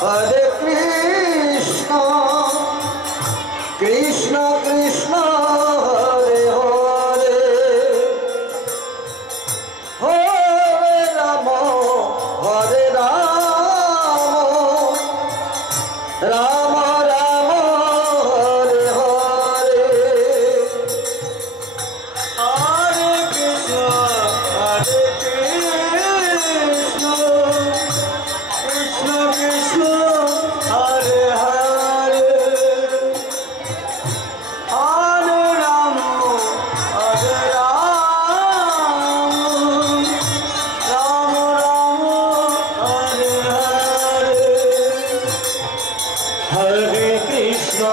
Hare Krishna, Krishna Krishna, Hare Hare, Hare Rama, Hare Rama, Rama Rama, Hare Hare, Hare Krishna, Hare Krishna, Krishna Krishna, Hare Hare, Hare Rama, Hare Rama, Rama Rama, Hare Hare, Hare Krishna,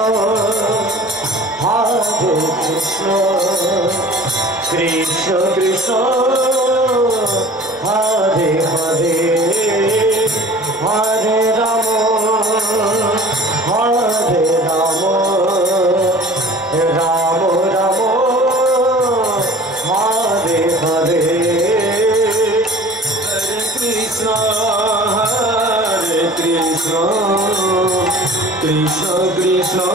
Krishna Krishna, Hare Hare, Hare Rama, Hare Rama, Rama Rama, Hare Hare, Hare Krishna, Krishna Krishna,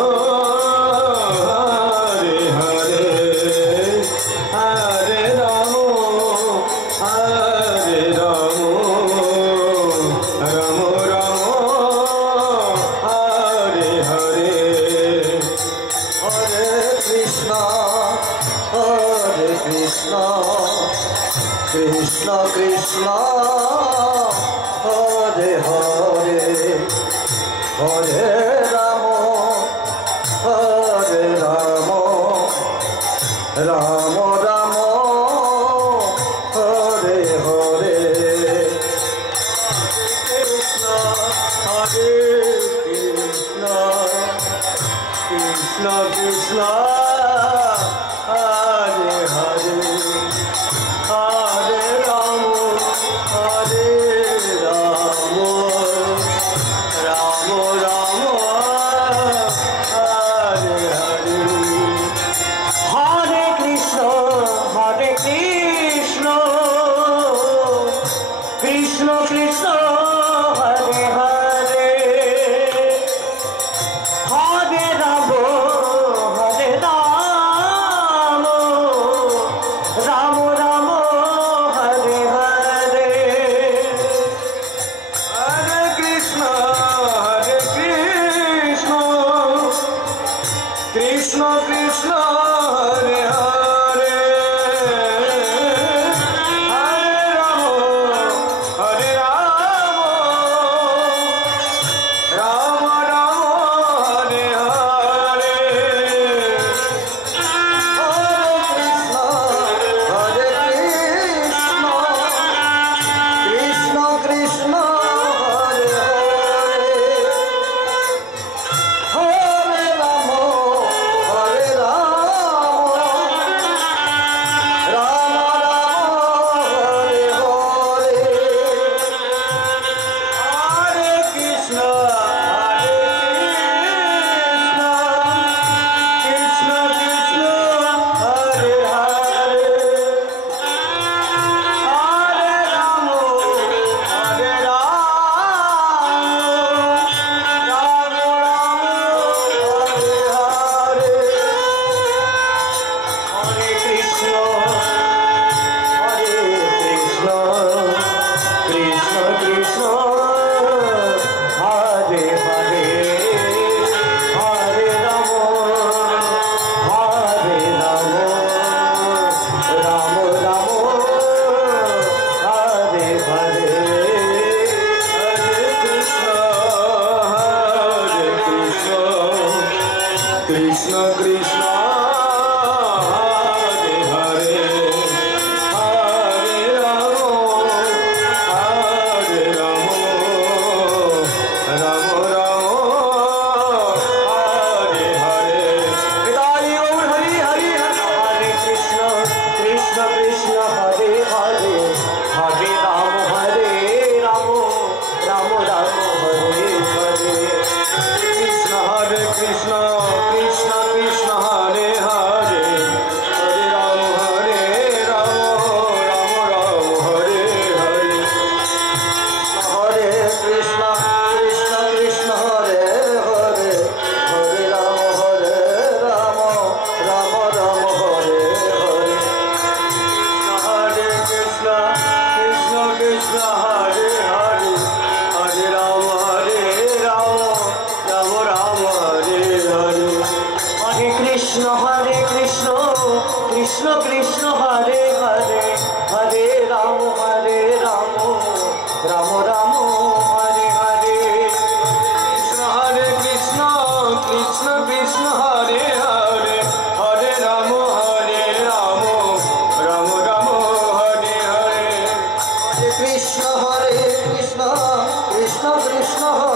Hare Hare, Hare Rama, Hare Rama, Rama Rama, Hare Hare, Hare Krishna, Krishna Krishna, Hare Hare, Hare Rama, Hare Rama, Rama Rama, Hare Hare, Krishna, Hare Krishna, Krishna Krishna, Hare Hare, Hare Rama, Hare Rama, Rama Rama, Hare Hare, Hare Krishna, Krishna Krishna, Hare Hare, Hare Rama, Hare Rama, Rama Rama, Hare Hare, Hare Krishna, Krishna Krishna, Hare Hare, Hare Rama, Hare Rama, Rama Rama, Hare Hare, Hare Krishna, Krishna Krishna, Hare Hare, Hare Rama, Hare Rama, Rama Rama, Hare Hare, Hare Krishna, Krishna Krishna, Hare Hare, Hare Rama, Hare Rama, Hare Krishna, Krishna Krishna, Hare Hare, Hare Rama, Hare Rama, Rama Rama, Hare Hare, Hare Krishna, Krishna Krishna, Hare Hare, Hare Rama, Hare Rama, Rama Rama, Hare Hare, Hare Gaur Hari Hari, Hare Krishna, Krishna Krishna, Hare Hare, Hare Rama, Hare Rama, Rama Rama, Hare Hare, Krishna Hare Krishna, Krishna Krishna, Hare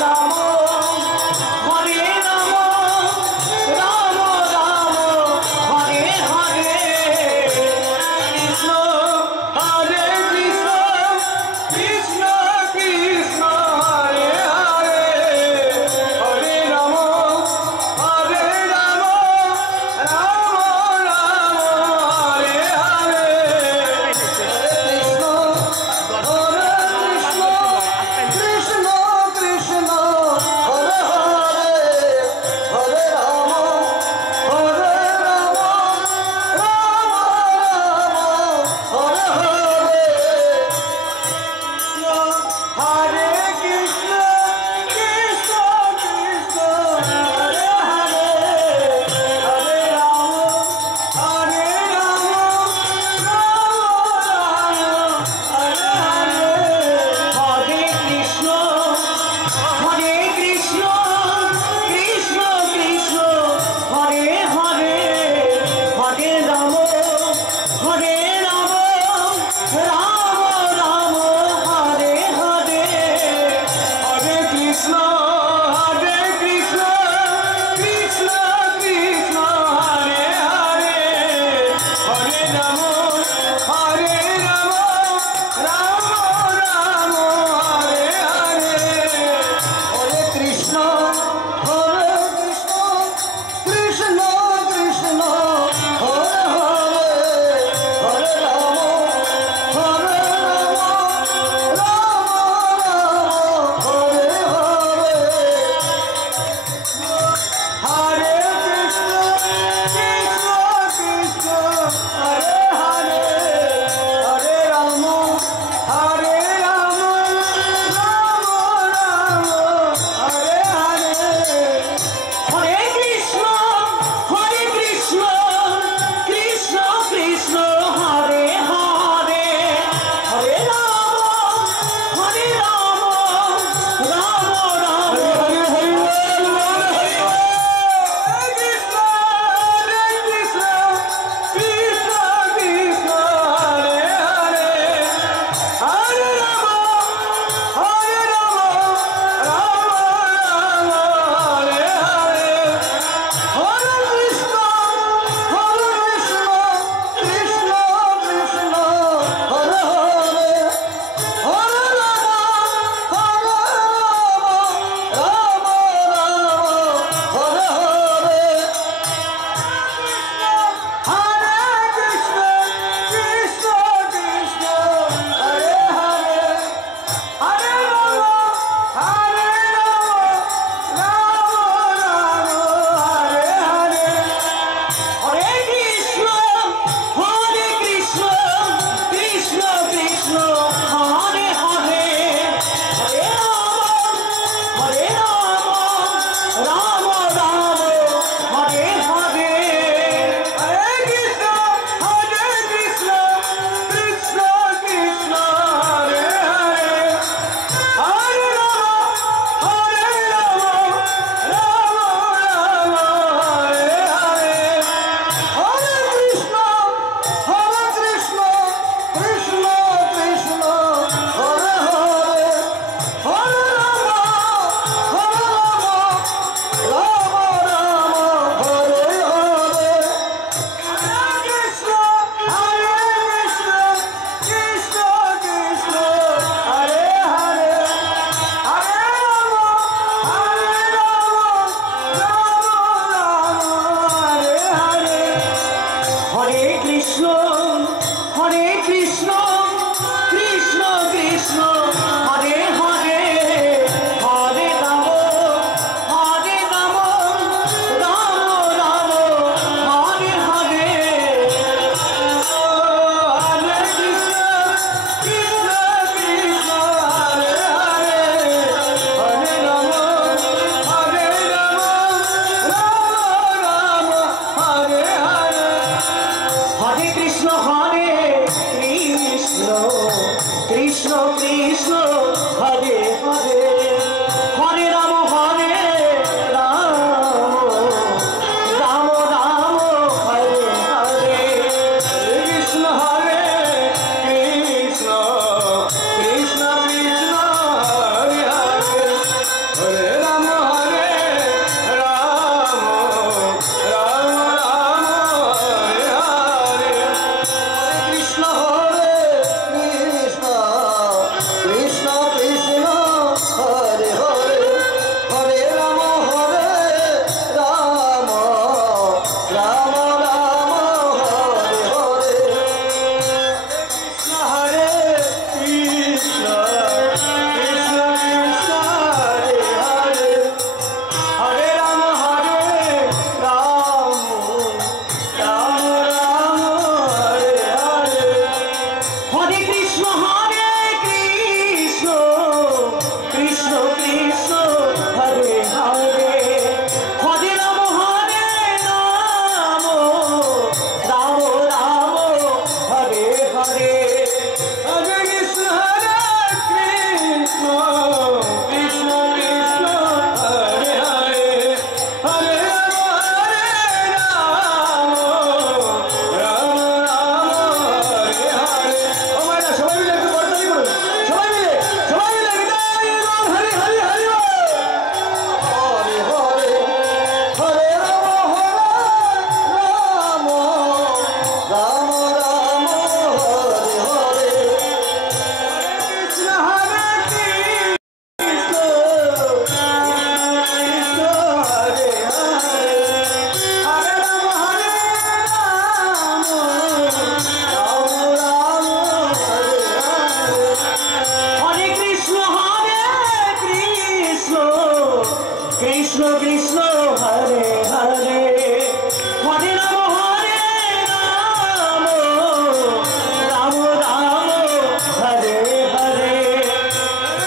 Rama Krishna Krishna Hare Hare Hare Ram Ram Ram Hare Hare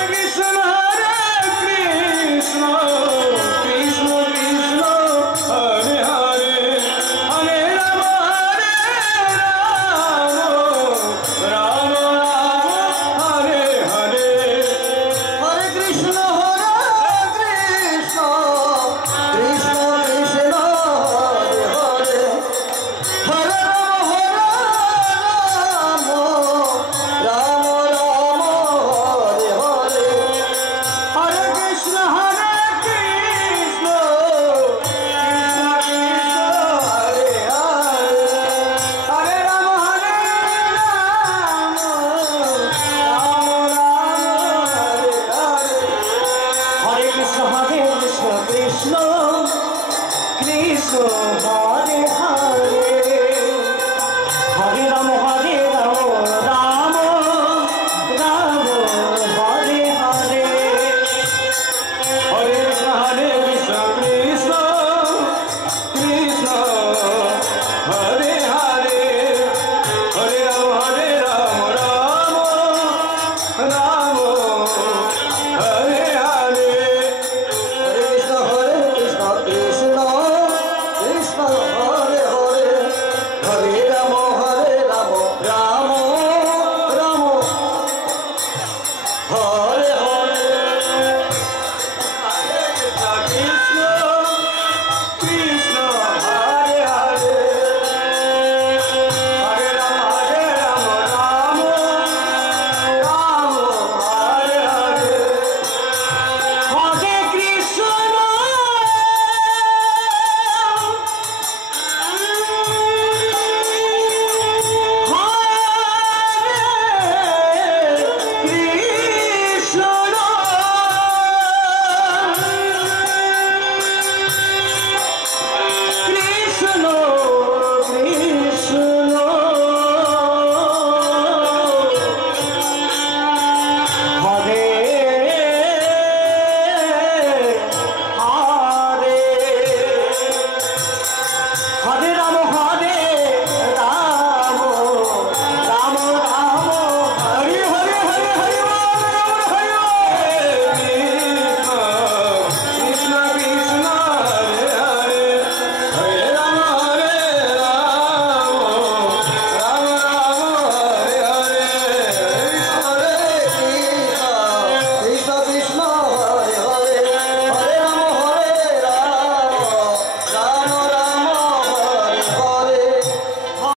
Krishna Hare Krishna Krishna Krishna Hare Hare Hare Ram Ram Ram Hare Hare Hare Krishna Krishna, Krishna,